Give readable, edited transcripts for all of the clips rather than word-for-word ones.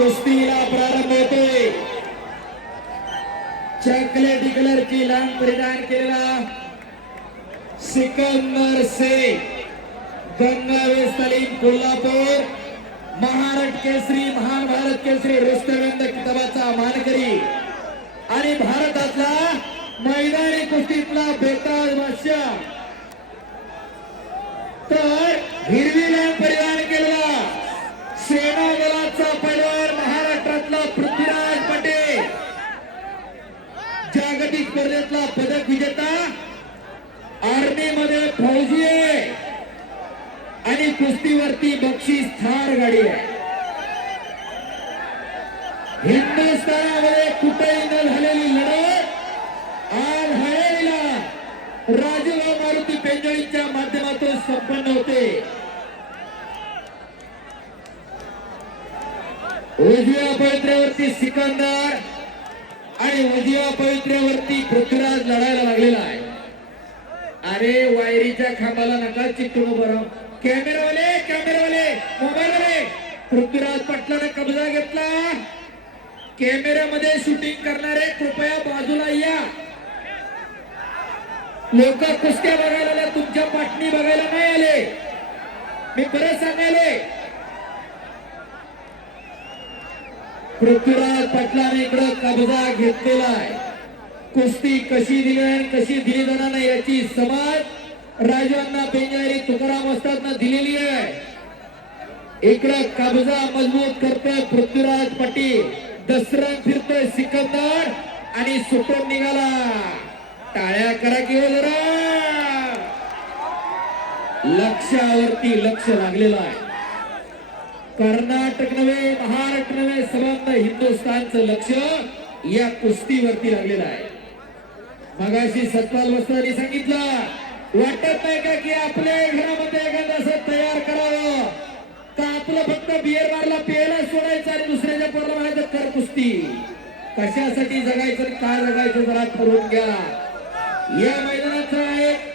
कुस्तीला प्रारंभ होतोय. चॉकलेटी कलरची लांब परिधान केलेला सिकंदर शेख, गंगावेस तालीम कोल्हापूर, महाराष्ट्र केसरी, महान भारत केसरी रुस्तमेंद किताबाचा मानकरी आणि भारतातला मैदानी कुस्तीतला बेताज बादशाह. तर हिरवी लांब परिधान केलेला सेना दलाचा पैलवान महाराष्ट्रातला पृथ्वीराज पटेल, जागतिक स्पर्धेतला पदक विजेता, आर्मी मध्ये फौजी आहे आणि कुस्तीवरती बक्षीस थार गाडी आहे. हिंदुस्थानामध्ये कुठेही न झालेली लढत आज हळेला राजूभाऊ मारुती पेंजळीच्या माध्यमातून संपन्न होते. उजव्या पवित्र्यावरती सिकंदर आणि उजव्या पवित्र्यावरती पृथ्वीराज लढायला लागलेला आहे. अरे वायरीच्या खांबाला नका चिकटून बरं. कॅमेरावाले मोबाईलवाले, पृथ्वीराज पाटलाने कब्जा घेतला. कॅमेऱ्यामध्ये शूटिंग करणारे कृपया बाजूला या. लोक कुस्त्या बघायला आले, तुमच्या पाटणी बघायला नाही आले. मी परत सांगायले, पृथ्वीराज पाटलाने इकडे कब्जा घेतलेला आहे. कुस्ती कशी दिली आणि कशी दिली जाणार नाही याची समज राजूअण्णा पेंजारी, तुकाराम वस्तादनं दिलेली आहे. इकडे कब्जा मजबूत करतोय पृथ्वीराज पाटील, दसरा फिरतोय सिकंदर आणि सुटून निघाला. टाळ्या करा की हो जरा. लक्षावरती लक्ष लागलेलं आहे. कर्नाटक नव्हे, महाराष्ट्र नव्हे, संपूर्ण हिंदुस्थानचं लक्ष या कुस्तीवरती लागलेलं आहे. मगाशी सतपाल वस्तादांनी सांगितलं, वाटत नाही का की आपल्या घरामध्ये एखादं असं तयार करावं का आपलं फक्त बियर बारला प्यायला सोडायचं आणि दुसऱ्याच्या पोराला म्हणायचं कर कुस्ती. कशासाठी जगायचं आणि काय जगायचं जरा ठरवून घ्या. या मैदानाचा एक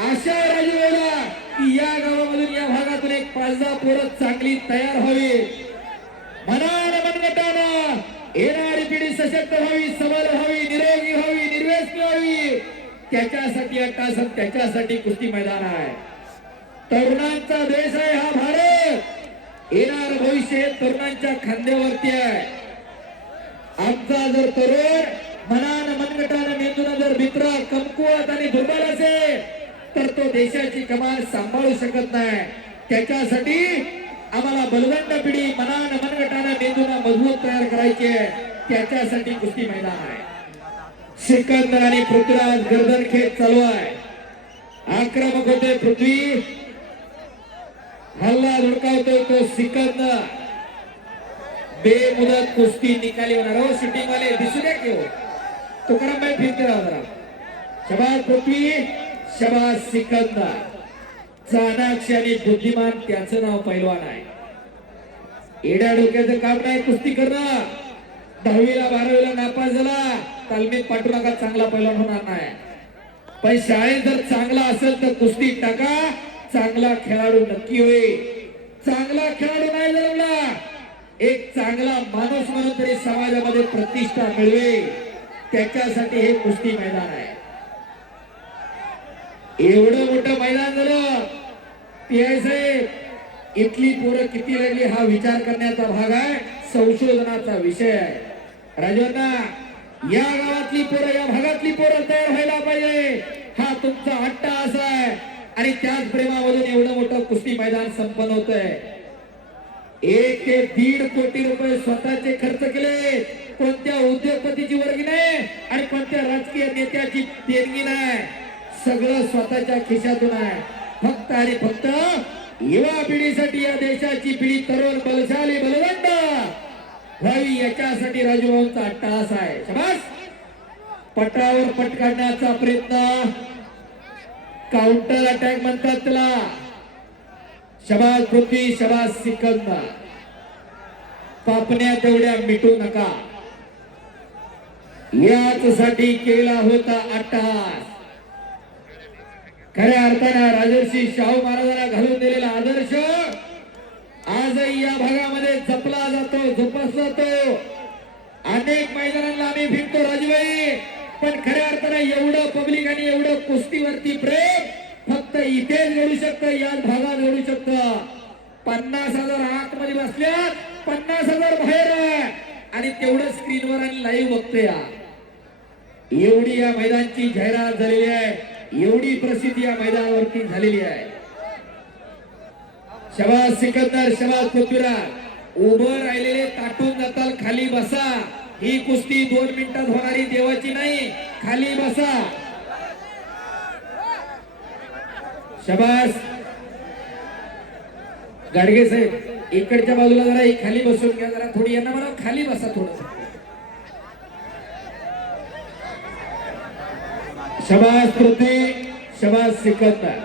आशा राजूला की या गावामधून, या भागातून एक 5-10 पोरं चांगली तयार व्हावी, मनानं मनगटानं येणारी पिढी सशक्त व्हावी, सबल व्हावी, निरोगी व्हावी, निर्व्यसनी व्हावी. त्याच्यासाठी अट्टासन, त्याच्यासाठी कुस्ती मैदान आहे. तरुणांचा देश आहे हा भारत. येणार भविष्य तरुणांच्या खांद्यावरती आहे. आमचा जर तरुण मनानं मनगटानं मेंदून जर मित्र कमकुवत आणि दुर्बल असेल तर तो देशाची कमान सांभाळू शकत नाही. त्याच्यासाठी आम्हाला बलवंत पिढी मनानं मनगटानं मेंदूला मजबूत तयार करायची आहे. त्याच्यासाठी कुस्ती मैदान आहे. सिकंदर आणि पृथ्वीराज गर्दन खेळ चालू आहे. आक्रमक होते पृथ्वी, हल्ला धुडकावतोय तो सिकंदर. बेमुदत कुस्ती निकाली होणार. हो शूटिंग वाले दिसू द्या की हो. तुकाराम भाई फिरते राहा जरा. शबाज पृथ्वी, शबाज सिकंदर. चाणाक्ष आणि बुद्धिमान त्याचं नाव पैलवान आहे. एड्या डोक्याचं काम नाही कुस्ती करणं. 10वीला 12वीला नापास झाला तालमीत पाठवू नका, चांगला पैलवान होणार नाही. पण शाळेत जर चांगला असेल तर कुस्ती टाका, चांगला खेळाडू नक्की होईल. चांगला खेळाडू नाही जमला, एक चांगला माणूस म्हणून तरी समाजामध्ये प्रतिष्ठा मिळवेल. त्याच्यासाठी हे कुस्ती मैदान आहे. एवढं मोठं मैदान झालं साहेब, इथली पोरं किती लागली हा विचार करण्याचा भाग आहे, संशोधनाचा विषय आहे. राजवण्णा, या गावातली पोरं, या भागातली पोरं तयार व्हायला पाहिजे, हा तुमचा हट्टा असा आहे. आणि त्याच प्रेमामधून एवढं मोठं कुस्ती मैदान संपन्न होतंय. 1 ते 1.5 कोटी रुपये स्वतःचे खर्च केले. कोणत्या उद्योगपतीची वर्गी नाही आणि कोणत्या राजकीय नेत्याची देणगी नाही. सगळं स्वतःच्या खिशातून आहे. फक्त आणि फक्त युवा पिढीसाठी, या देशाची पिढी तरुण बलशाली बलवंत व्हावी याच्यासाठी राजूभाऊंचा अट्टहास आहे. शाबास. पटावर पट काढण्याचा प्रयत्न, काउंटर अटॅक म्हणतात त्याला. शबाज पृथ्वी, शबाज सिकंदर. पापण्या तेवढ्या मिटू नका, याचसाठी केला होता अट्टहास. खऱ्या अर्थाने राजर्षी शाहू महाराजांना घालून दिलेला आदर्श आजही या भागामध्ये जपला जातो, जोपासला जातो. अनेक मैदानांना आम्ही फिरतो राजूबाई, पण खऱ्या अर्थाने एवढं पब्लिक आणि एवढं कुस्तीवरती प्रेम फक्त इथेच घडू शकतं, याच भागात घडू शकतं. 50,000 आतमध्ये बसल्यात, 50,000 बाहेर आहे आणि तेवढं स्क्रीनवर आणि लाईव्ह बघतोय. एवढी या मैदानाची जाहिरात झालेली आहे, एवढी प्रसिद्धी या मैदानावरती झालेली आहे. शबाज सिकंदर, शबाज पृथ्वीराज. उभं राहिलेले ताटून जाताल, खाली बसा. ही कुस्ती 2 मिनिटात होणारी देवाची नाही, खाली बसा. शबाज गाडगे साहेब, इकडच्या बाजूला जरा खाली बसून घ्या, जरा थोडी यांना म्हणा खाली बसा थोडं. शबाज पृथ्वी, शबाज सिकंदर,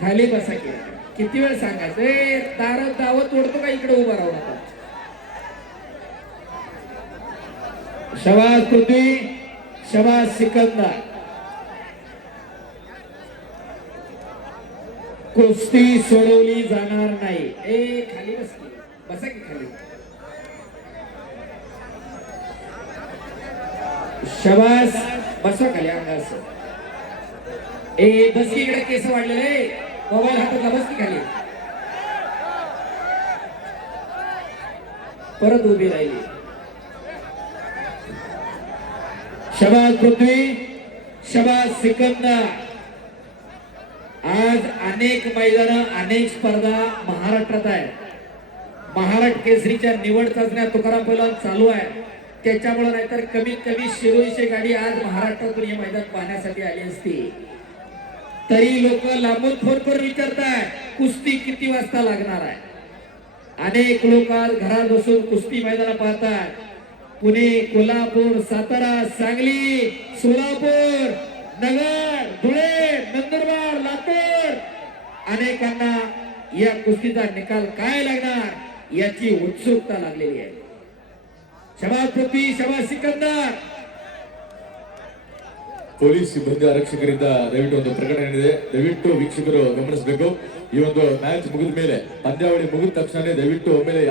खाली बसा. किती वेळ सांगायचं, दावत ओढतो का इकडे उभा राहू नका. शबाज पृथ्वी, शबाज सिकंदर. कुस्ती सोडवली जाणार नाही. खाली बसा की खाली. शबाज बसा खाली अंगास. बस की इकडे केस वाढलेले, मोबाईल हातातला, बस की खाली. परत उभी राहिली. शबाज पृथ्वी, शबाज सिकंदर. आज अनेक मैदान, अनेक स्पर्धा महाराष्ट्रात आहे. महाराष्ट्र केसरीच्या निवड चाचण्या तुकाराम पैलवान चालू आहे, त्याच्यामुळे नाहीतर कमीत कमी शिरोईची गाडी आज महाराष्ट्रातून हे मैदान पाहण्यासाठी आली असती. तरी लोक लांबून फोन करून विचारतात कुस्ती किती वाजता लागणार आहे. अनेक लोक आज घरात बसून कुस्ती मैदान पाहतात. पुणे, कोल्हापूर, सातारा, सांगली, सोलापूर, नगर, धुळे, नंदुरबार, लातूर, अनेकांना या कुस्तीचा निकाल काय लागणार याची उत्सुकता लागलेली आहे. शबाज पृथ्वी, शबाज सिकंदर. ಪೊಲೀಸ್ ಸಿಬ್ಬಂದಿ ಆರಕ್ಷಕರಿಂದ ದಯವಿಟ್ಟು ಒಂದು ಪ್ರಕಟಣೆ ಇದೆ, ದಯವಿಟ್ಟು ವೀಕ್ಷಕರು ಗಮನಿಸಬೇಕು. ಈ ಒಂದು ಮ್ಯಾಚ್ ಮುಗಿದ ಮೇಲೆ, ಪಂದ್ಯಾವಳಿ ಮುಗಿದ ತಕ್ಷಣ ದಯವಿಟ್ಟು ಒಮ್ಮೆಲೆ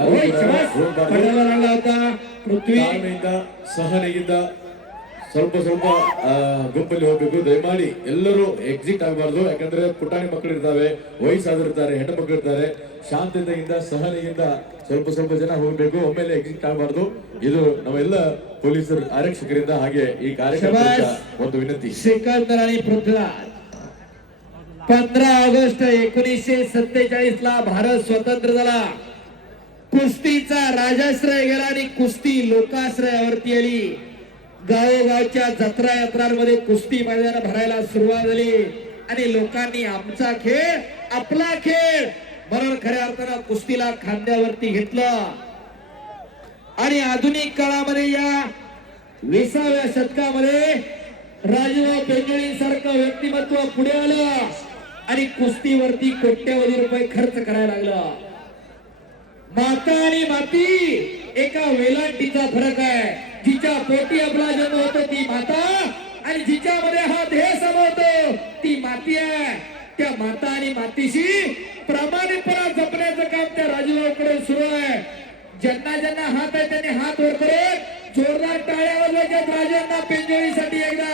ತಾಳ್ಮೆಯಿಂದ, ಸಹನೆಯಿಂದ ಸ್ವಲ್ಪ ಗುಂಪಲ್ಲಿ ಹೋಗ್ಬೇಕು. ದಯಮಾಡಿ ಎಲ್ಲರೂ ಎಕ್ಸಿಟ್ ಆಗಬಾರ್ದು, ಯಾಕಂದ್ರೆ ಪುಟಾಣಿ ಮಕ್ಕಳು ಇರ್ತಾವೆ, ವಯಸ್ಸಾದಿರ್ತಾರೆ, ಹೆಣ್ಣು ಮಕ್ಕಳು ಇರ್ತಾರೆ. ಶಾಂತತೆಯಿಂದ, ಸಹನೆಯಿಂದ ಸ್ವಲ್ಪ ಜನ ಹೋಗ್ಬೇಕು, ಒಮ್ಮೆಲೆ ಎಕ್ಸಿಟ್ ಆಗಬಾರ್ದು. ಇದು ನಾವೆಲ್ಲ पोलीस आरक्षकರಿಂದ ಹಾಗೆ ಈ ಕಾರ್ಯಕ್ರಮದ ಒಂದು ವಿನಂತಿ. सिकंदर आणि पृथ्वीराज. 15 ऑगस्ट 1947 ला भारत स्वतंत्र झाला. कुस्तीचा राजाश्रय गेला आणि कुस्ती लोकाश्रयावरती आली. गावोगावच्या जत्रा यात्रांमध्ये कुस्ती मैदान भरायला सुरुवात झाली आणि लोकांनी आमचा खेळ, आपला खेळ म्हणून खऱ्या अर्थानं कुस्तीला खांद्यावरती घेतलं. आणि आधुनिक काळामध्ये या 20व्या शतकामध्ये राजूभाऊ पेंजळींसारखं व्यक्तिमत्व पुढे आलं आणि कुस्तीवरती कोट्यवधी रुपये खर्च करायला लागलं. माता आणि माती एका वेलांटीचा फरक आहे. जिच्या पोटी आपला जन्म होतो ती माता आणि जिच्यामध्ये हा देह समवतो ती माती आहे. त्या माता आणि मातीशी प्रामाणिकपणा जपण्याचं काम त्या राजूभाऊकडे सुरू आहे. ज्यांना ज्यांना हात आहे त्यांनी हात वर करत जोरदार टाळ्या वाजवायच्यात राजांना पेंजळीसाठी. एकदा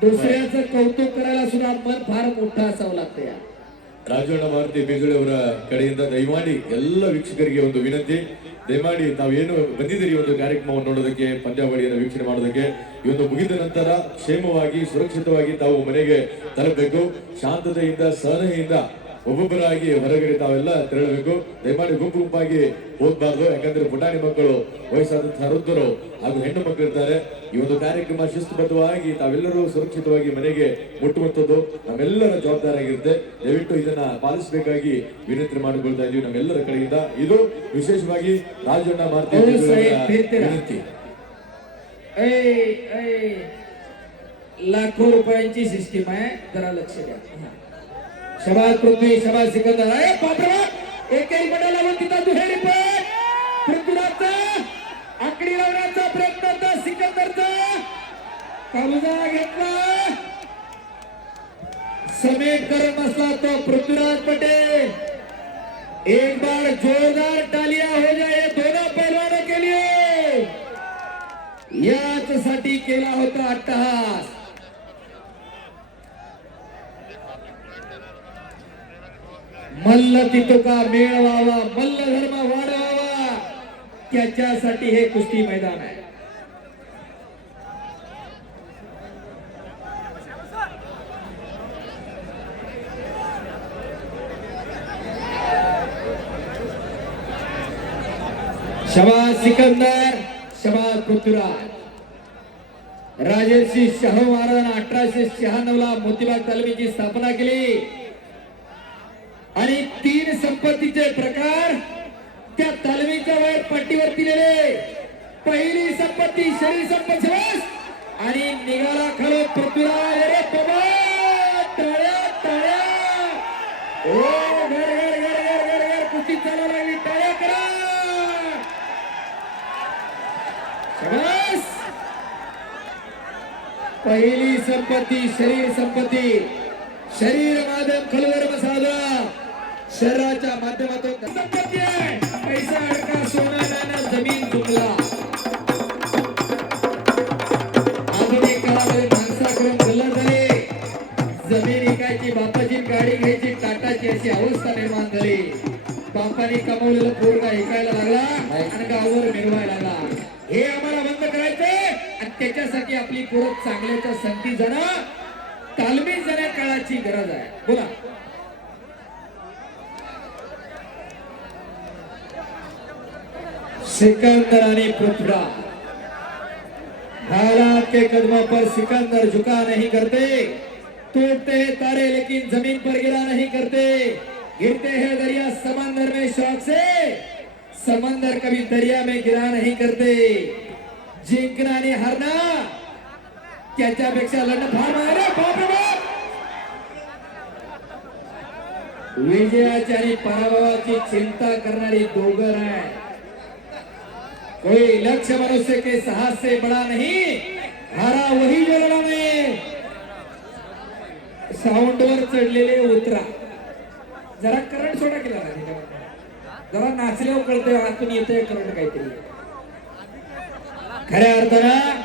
दुसऱ्याचं कौतुक करायला सुद्धा मन फार मोठं असावं लागतं. या ರಾಜಣ್ಣ ಭಾರತಿ ಬೇಜೋಳಿ ಅವರ ಕಡೆಯಿಂದ ದಯಮಾಡಿ ಎಲ್ಲ ವೀಕ್ಷಕರಿಗೆ ಒಂದು ವಿನಂತಿ, ದಯಮಾಡಿ ತಾವೇನು ಬಂದಿದ್ದೀರಿ ಒಂದು ಕಾರ್ಯಕ್ರಮವನ್ನು ನೋಡೋದಕ್ಕೆ, ಪಂದ್ಯಾವಳಿಯನ್ನು ವೀಕ್ಷಣೆ ಮಾಡೋದಕ್ಕೆ, ಈ ಒಂದು ಮುಗಿದ ನಂತರ ಕ್ಷೇಮವಾಗಿ ಸುರಕ್ಷಿತವಾಗಿ ತಾವು ಮನೆಗೆ ತರಬೇಕು. ಶಾಂತತೆಯಿಂದ, ಸಹನೆಯಿಂದ ಒಬ್ಬೊಬ್ಬರಾಗಿ ಹೊರಗಡೆ ತಾವೆಲ್ಲ ತೆರಳಬೇಕು. ದಯಮಾಡಿ ಗುಂಪಾಗಿ ಹೋಗ್ಬಾರ್ದು, ಯಾಕಂದ್ರೆ ಪುಟಾಣಿ ಮಕ್ಕಳು, ವಯಸ್ಸಾದಂತಹ ವೃದ್ಧರು ಹಾಗೂ ಹೆಣ್ಣು ಮಕ್ಕಳು ಇರ್ತಾರೆ. ಈ ಒಂದು ಕಾರ್ಯಕ್ರಮ ಶಿಸ್ತುಬದ್ಧವಾಗಿ ತಾವೆಲ್ಲರೂ ಸುರಕ್ಷಿತವಾಗಿ ಮನೆಗೆ ಮುಟ್ಟುವಂಥದ್ದು ನಮ್ಮೆಲ್ಲರ ಜವಾಬ್ದಾರಿಯಾಗಿರುತ್ತೆ. ದಯವಿಟ್ಟು ಇದನ್ನ ಪಾಲಿಸಬೇಕಾಗಿ ವಿನಂತಿ ಮಾಡಿಕೊಳ್ತಾ ಇದೀವಿ ನಮ್ಮೆಲ್ಲರ ಕಡೆಯಿಂದ. ಇದು ವಿಶೇಷವಾಗಿ ರಾಜಣ್ಣ ಭಾರತಿ ವಿನಂತಿ. लाखो रुपयांची सिस्टीम आहे, जरा लक्ष द्या. शबाज पृथ्वी, शबाज सिकंदर. एकही बडा लावून तिथं दुहेरी पण पृथ्वीराजचा आकडी लावण्याचा प्रयत्न होता. सिकंदरचा कब्जा घेतला, समेट करत बसला तो पृथ्वीराज पटेल. एक बार जोरदार तालियां हो जाए दोनों पहलवानों के लिए। याच साठी केला होता अट्टहास। मल्ल तितुका मेळ व्हावा, मल्ल धर्म वाढवावा, त्याच्यासाठी हे कुस्ती मैदान आहे। शबाज सिकंदर, शबाज पृथ्वीराज। राजर्षी शाहू महाराजांना 1896 ला मोतीबाग तालमीची स्थापना केली आणि 3 संपत्तीचे प्रकार त्या तालमीच्या वर पट्टीवरती लिहिले। पहिली संपत्ती शरीर संपत्ती आणि निघाला खरं पृथ्वीराज। अरे बाबा, टाळ्या टाळ्या, ओ घर घर घर घर घर घर कुस्ती चालू लागली, टाळ्या करा। शबास। पहिली संपत्ती शरीर संपत्ती, शरीर माध्यम खलवर साधला, शरीराच्या माध्यमातून संपत्ती आहे। पैसा अडका सोना नाणं जमीन चुकला। आधुनिक काळामध्ये माणसाकडून गल्ला झाले, जमीन विकायची, बापाची गाडी घ्यायची, टाटाची अशी अवस्था निर्माण झाली। बापाने कमवलेला पोरगा ऐकायला लागला आणि गावावर मिरवायला लागला। हे आम्हाला बंद करायचंय आणि त्याच्यासाठी आपली पोरं चांगल्याच्या संगती जाणं, तालमीत जाण्या काळाची गरज आहे। बोला। सिकंदर आणि पृथ्वीराज, हालात के कदमों पर सिकंदर झुका नहीं करते, टूटते हैं तारे लेकिन जमीन पर गिरा नहीं करते, गिरते हैं दरिया समंदर में शौक से, समंदर कभी दरिया में गिरा नहीं करते। जिंकना आणि हारना त्याच्यापेक्षा लढणं फार मारे बाप रे बाप। विजयाची आणि पराभवाची चिंता करणारी दोघं आहे। कोई लक्ष्य मनुष्य के साहस से बड़ा नहीं, हारा वही जो लढा नाही। साऊंडवर चढलेले उतरा, जरा करंट सोडा केला ना, जरा नाचल्यावर कळतंय आतून येतंय करंट काहीतरी। खऱ्या अर्थानं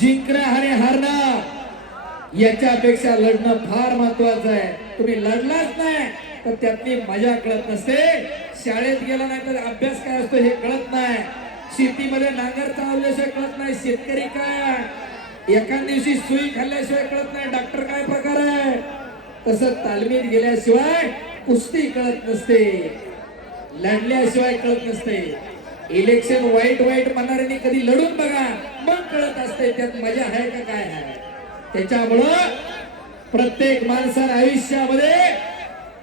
जिंकणं आणि हारणं याच्यापेक्षा लढणं फार महत्वाचं आहे। तुम्ही लढलाच नाही तर त्यातली मजा कळत नसते। शाळेत गेला नाही तर अभ्यास काय असतो हे कळत नाही। शेतीमध्ये नांगर चालवल्याशिवाय कळत नाही शेतकरी काय। एका दिवशी सुई खाल्ल्याशिवाय कळत नाही डॉक्टर काय प्रकार आहे। तसं तालमीत गेल्याशिवाय कुस्ती कळत नसते, लढल्याशिवाय कळत नसते। इलेक्शन वाईट वाईट म्हणणाऱ्यांनी कधी लढून बघा, मग कळत असते त्यात मजा आहे का काय आहे। त्याच्यामुळं प्रत्येक माणसाने आयुष्यामध्ये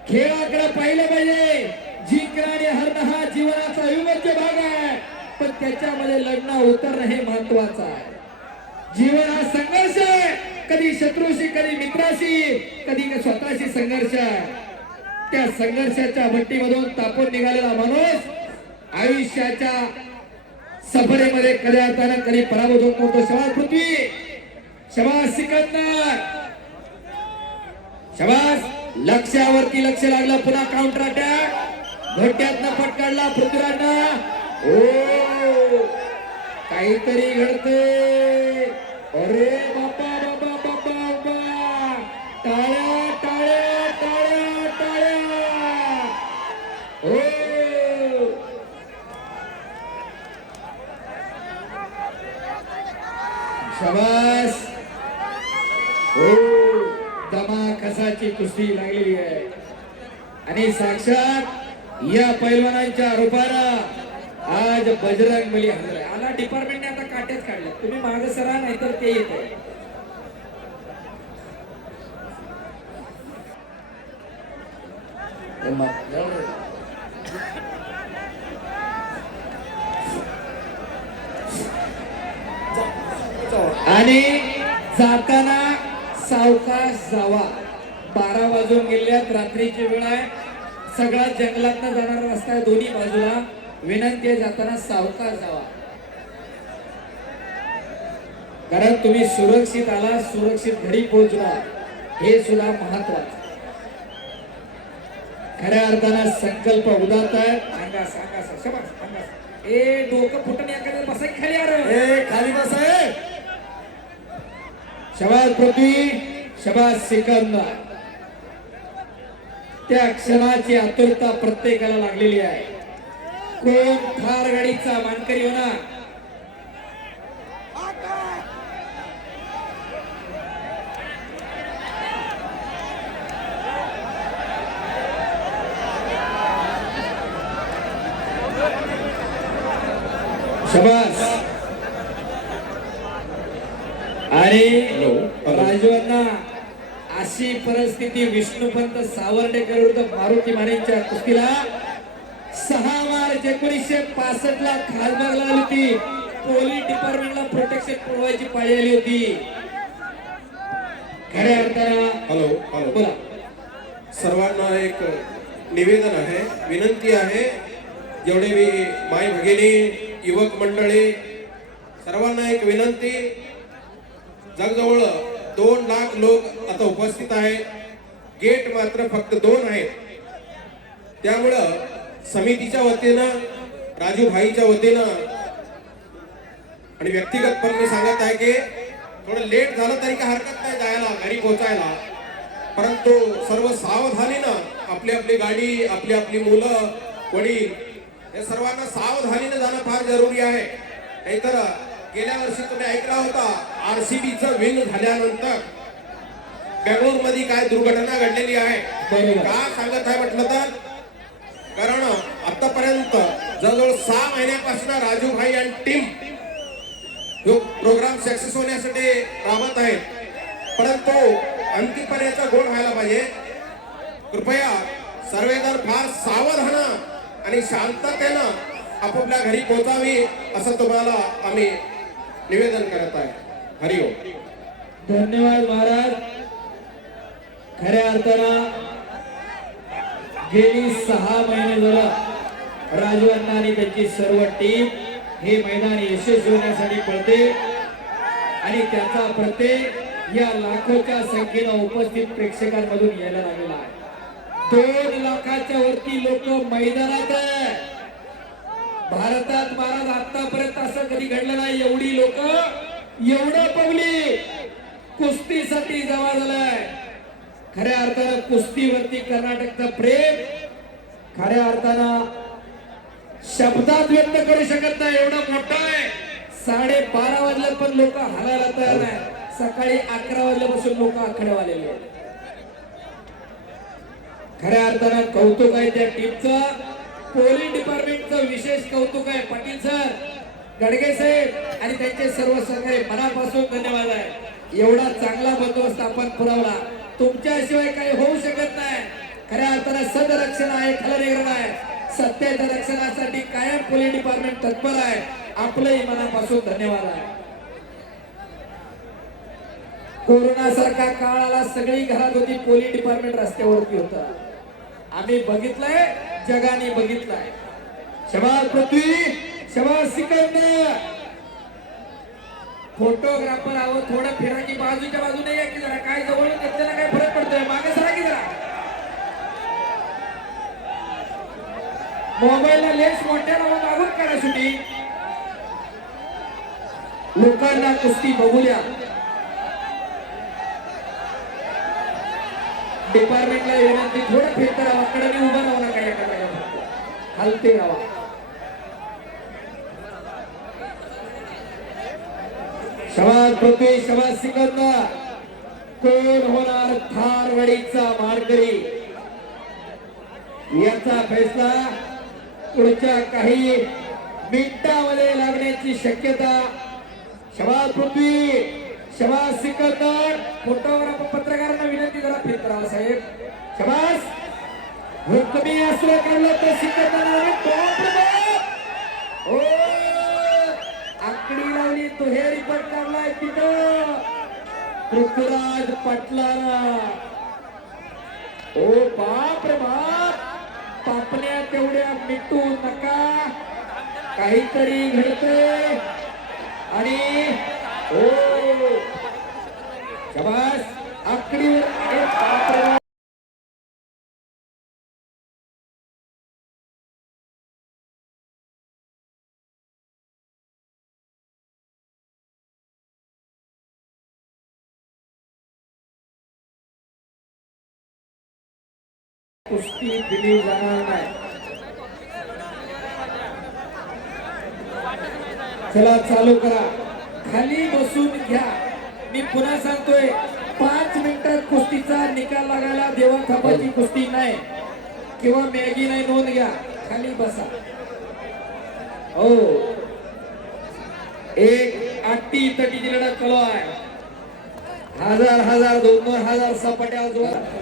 खेळाकडे पाहिलं पाहिजे। जिंकणं आणि हरणं हा जीवनाचा अविभाज्य भाग आहे, पण त्याच्यामध्ये लढणं उतरणं हे महत्वाचं आहे। जीवन हा संघर्ष आहे, कधी शत्रूशी, कधी मित्राशी, कधी स्वतःशी संघर्ष आहे। त्या संघर्षाच्या भट्टीमधून तापून निघालेला माणूस आयुष्याच्या सफरेमध्ये कधी अर्थानं कधी पराभूत होत नव्हतो। शबाज पृथ्वी, शबाज सिकंदर, शबाज। लक्ष्यावरती लक्ष लागलं, पुन्हा काउंटर अटॅक, घोट्यातनं पट काढला पृथ्वीराजनं। ओ काहीतरी घडते। अरे बाबा बाबा बाबा बाबा, टाळ्या टाळ्या टाळ्या टाळ्या। ओ शाबास। हो दमा कसाची कुस्ती लागलेली आहे आणि साक्षात या पैलवानांच्या रूपानं आज बजरंग बली हजर आला। डिपार्टमेंटने आता काट्याच काढल्या, तुम्ही मागे सरा नाहीतर ते येत आहे। आणि जाताना सावकाश जावा। 12 वाजून गेल्यात, रात्रीची वेळ आहे, सगळा जंगलातनं जाणारा रस्ता आहे दोन्ही बाजूला। विनंती आहे जाताना सावकाश जावा, कारण तुम्ही सुरक्षित आला, सुरक्षित घरी पोहोचला हे सुद्धा महत्वाचं। खऱ्या अर्थानं संकल्प उदात आहे. सांगा सांगा शबास सांगा. ए डोकं फुटून एखाद्या बसा की खाली यार. ए खाली बस आहे. शबास पृथ्वी, शबास सिकंदर. त्या क्षणाची आतुरता प्रत्येकाला लागलेली आहे. कोण थार गाडीचा मानकरी होणार. शबास. आणि राजवांना अशी परिस्थिती विष्णुपंत सावर्डेकर विरुद्ध मारुती मानेच्या कुस्तीला 6 मार्च 1965 ला खासबागला आली होती. पोलीस डिपार्टमेंटला प्रोटेक्शन पुरवायची पाळी आली होती. खऱ्या अर्थानं हॅलो हॅलो बोला. सर्वांना एक निवेदन आहे, विनंती आहे. जेवढे मी माय भगिनी, युवक मंडळी, सर्वांना एक विनंती. जवळजवळ 2 लाख लोक आता उपस्थित आहेत. गेट मात्र फक्त 2 आहेत. त्यामुळं समितीच्या वतीनं, राजू भाईच्या वतीनं आणि व्यक्तिगत पण मी सांगत आहे की थोडं लेट झालं तरी काही हरकत नाही जायला, घरी पोहोचायला. परंतु सर्व सावधानीनं आपली आपली गाडी, आपली आपली मुलं, वडील हे सर्वांना सावधानीनं जाणं फार जरुरी आहे. नाहीतर गेल्या वर्षी तुम्ही ऐकला होता RCBचं विंग झाल्यानंतर बेंगळूर मध्ये काय दुर्घटना घडलेली आहे. का सांगत आहे म्हटलं तर कारण आतापर्यंत जवळजवळ 6 महिन्यापासून राजूभाई आणि टीम जो प्रोग्राम सक्सेस होण्यासाठी राबत आहेत. परंतु अंतिमपर्यंत गोल व्हायला पाहिजे. कृपया सर्वजण फार सावधान आणि शांततेनं आपापल्या घरी पोहोचावी असं तुम्हाला आम्ही निवेदन करत आहे. हरिओम. धन्यवाद महाराज. खऱ्या अर्थानं गेली 6 महिने झालं राजवांना आणि त्यांची सर्व टीम हे मैदान यशस्वी होण्यासाठी पळते आणि त्याचा प्रत्यय या लाखोच्या संख्येनं उपस्थित प्रेक्षकांमधून यायला लागलेला आहे. 2 लाखाच्या वरती लोक मैदानात आहे. भारतात महाराज आतापर्यंत असं कधी घडलं नाही. एवढी लोक, एवढं पब्लिक कुस्तीसाठी जमा झालाय. खऱ्या अर्थानं कुस्तीवरती कर्नाटकचं प्रेम खऱ्या अर्थानं शब्दात व्यक्त करू शकत नाही. एवढं मोठं आहे. 12:30 वाजल्यात पण लोक हलायला तयार नाही. सकाळी 11 वाजल्यापासून लोक आखड्यावर आलेले आहेत. खऱ्या अर्थानं कौतुक आहे त्या टीमचं. पोलीस डिपार्टमेंटचं विशेष कौतुक आहे. पाटील सर, गडगे साहेब आणि त्यांचे सर्व सहकारी मनापासून धन्यवाद आहे. एवढा चांगला बंदोबस्त आपण पुरवला. तुमच्याशिवाय काही होऊ शकत नाही. खऱ्या अर्थानं सदरक्षण आहे, खलनिग्रहण आहे. सत्याच्या रक्षणासाठी कायम पोलीस डिपार्टमेंट तत्पर आहे. आपलंही मनापासून धन्यवाद आहे. कोरोना सारखा काळ आला, सगळी घरात होती, पोलीस डिपार्टमेंट रस्त्यावरती होतं. आम्ही बघितलंय, जगाने बघितलंय. शबास पृथ्वी, शबास सिकंदर. फोटोग्राफर आहो, थोडं फिरा की बाजूच्या बाजूने या की जरा. काय जवळ घेतलेला काय फरक पडतोय, मागे सरा की जरा. मोबाईलला लेन्स मोठ्या लावून मागून करा शूटिंग. लोकांना कुस्ती बघू द्या. डिपार्टमेंटला विनंती, थोडं फिरता राहा, कडेने उभा राहा नका. एका जागेवर हलते राहा. शबास पृथ्वी, शबास सिकंदर. कोण होणार थार गाडीचा मानकरी याचा फैसला पुढच्या काही मिनिटांमध्ये लागण्याची शक्यता. शबास पृथ्वी, शबास सिकंदर. फोटोग्राफर पत्रकारांना विनंती, जरा फिरत राहा साहेब. शबास. हुकमी असलं काढलं तर सिकंदर ओ आकडी लावली, दुहेरी पण काढलाय तिथं पृथ्वीराज पाटलाला. ओ बाप रे बाप. पापण्या तेवढ्या मिटू नका, काहीतरी घडतंय. आणि ओ शबास. आकडीवर कुस्ती दिली जाणार नाही. चला चालू करा. खाली बसून घ्या. मी पुन्हा सांगतोय 5 मिनिटात कुस्तीचा निकाल लागायला देवा थापाची कुस्ती नाही किंवा मॅगी नाही. नोंद घ्या. खाली बसा. हो एक आटी तटीची लढत चालू आहे. 1000 2,000 सपाट्या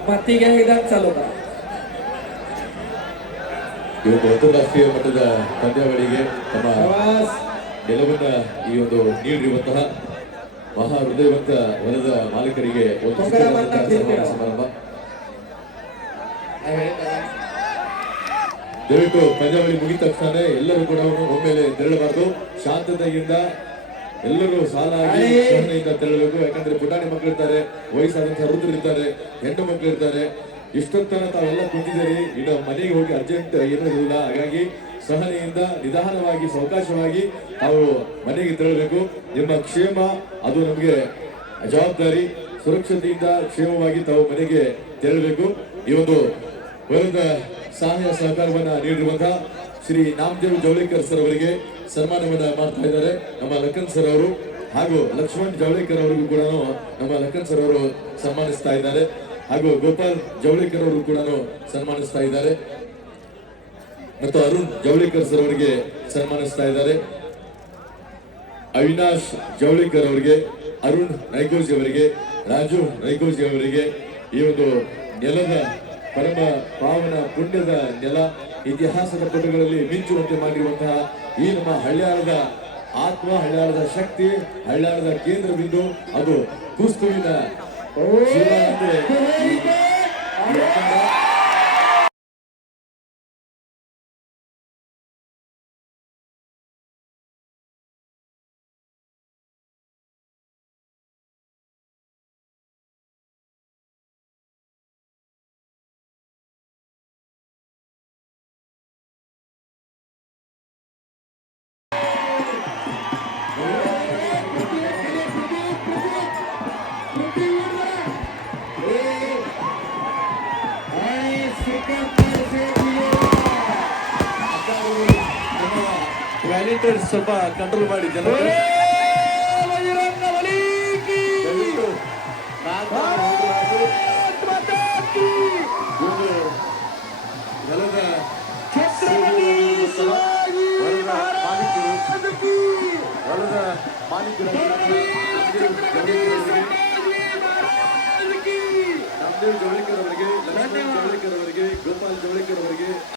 माती घ्या. एकदा चालू करा. ಇವತ್ತು ಅಂತಾರಾಷ್ಟ್ರೀಯ ಮಟ್ಟದ ಪಂದ್ಯಾವಳಿಗೆ ತಮ್ಮ ಪ್ರವಾस ಗೆಲುವನ್ನ ಈ ಒಂದು ನೀಡಿರುವಂತಹ ಮಹಾ ಹೃದಯವಂತ ವಲದ ಮಾಲೀಕರಿಗೆ ಒಂದು ಚಿಕ್ಕದಾದಂತಹ ಸನ್ಮಾನ ಸಮಾರಂಭ. ದಯವಿಟ್ಟು ಪಂದ್ಯಾವಳಿ ಮುಗಿದ ತಕ್ಷಣ ಎಲ್ಲರೂ ಕೂಡ ಒಮ್ಮೆಲೆ ತೆರಳಬಾರದು. ಶಾಂತತೆಯಿಂದ ಎಲ್ಲರೂ ಸಾಲಾಗಿ ಸಹನೆಯಿಂದ ತೆರಳಬೇಕು. ಯಾಕಂದ್ರೆ ಪುಟಾಣಿ ಮಕ್ಕಳಿರ್ತಾರೆ, ವಯಸ್ಸಾದಂತಹ ವೃದ್ಧರಿರ್ತಾರೆ, ಹೆಣ್ಣು ಮಕ್ಕಳಿರ್ತಾರೆ. ಇಷ್ಟೊತ್ತನ ತಾವೆಲ್ಲ ಕುಂತಿದ್ದೀರಿ. ಇನ್ನು ಮನೆಗೆ ಹೋಗಿ ಅರ್ಜೆಂಟ್ ಇರೋದಿಲ್ಲ. ಹಾಗಾಗಿ ಸಹನೆಯಿಂದ ನಿಧಾನವಾಗಿ ಸಾವಕಾಶವಾಗಿ ತಾವು ಮನೆಗೆ ತೆರಳಬೇಕು. ನಿಮ್ಮ ಕ್ಷೇಮ ಅದು ನಮಗೆ ಜವಾಬ್ದಾರಿ. ಸುರಕ್ಷತೆಯಿಂದ ಕ್ಷೇಮವಾಗಿ ತಾವು ಮನೆಗೆ ತೆರಳಬೇಕು. ಈ ಒಂದು ವರದ ಸಹಾಯ ಸಹಕಾರವನ್ನ ನೀಡಿರುವಂತಹ ಶ್ರೀ ನಾಮದೇವ್ ಜವಳೇಕರ್ ಸರ್ ಅವರಿಗೆ ಸನ್ಮಾನವನ್ನ ಮಾಡ್ತಾ ಇದ್ದಾರೆ ನಮ್ಮ ಲಖನ್ ಸರ್ ಅವರು. ಹಾಗೂ ಲಕ್ಷ್ಮಣ್ ಜವಳೇಕರ್ ಅವರಿಗೂ ಕೂಡ ನಮ್ಮ ಲಖನ್ ಸರ್ ಅವರು ಸನ್ಮಾನಿಸ್ತಾ ಇದ್ದಾರೆ. ಹಾಗೂ ಗೋಪಾಲ್ ಜವಳೇಕರ್ ಅವರು ಕೂಡ ಸನ್ಮಾನಿಸ್ತಾ ಇದ್ದಾರೆ. ಮತ್ತು ಅರುಣ್ ಜವಳೇಕರ್ ಸರ್ ಅವರಿಗೆ ಸನ್ಮಾನಿಸ್ತಾ ಇದ್ದಾರೆ. ಅವಿನಾಶ್ ಜವಳೇಕರ್ ಅವರಿಗೆ, ಅರುಣ್ ನೈಗೋಜಿ ಅವರಿಗೆ, ರಾಜು ನೈಗೋಜಿ ಅವರಿಗೆ ಈ ಒಂದು ನೆಲದ ಪರಮ ಪಾವನ ಪುಣ್ಯದ ನೆಲ, ಇತಿಹಾಸದ ಪುಟಗಳಲ್ಲಿ ಮಿಂಚುವಂತೆ ಮಾಡಿರುವಂತಹ ಈ ನಮ್ಮ ಹಳ್ಯಾಳದ ಆತ್ಮ, ಹಳ್ಯಾಳದ ಶಕ್ತಿ, ಹಳ್ಯಾಳದ ಕೇಂದ್ರ ಬಿಂದು ಅದು ಕುಸ್ತುವಿನ ಜೀವ ಅಂದ್ರೆ ಈ ಒಕ್ಕೂಟ ವ್ಯಾಲಿಡೇಟರ್ ಸ್ವಲ್ಪ ಕಂಟ್ರೋಲ್ ಮಾಡಿ ಜನ. ರಾಮದೇವ್ ಜವಳೇಕರ್ ಅವರಿಗೆ, ಲಕ್ಷ್ಮಣ್ ಜವಳೇಕರ್ ಅವರಿಗೆ, ಗೋಪಾಲ್ ಜವಳೇಕರ್ ಅವರಿಗೆ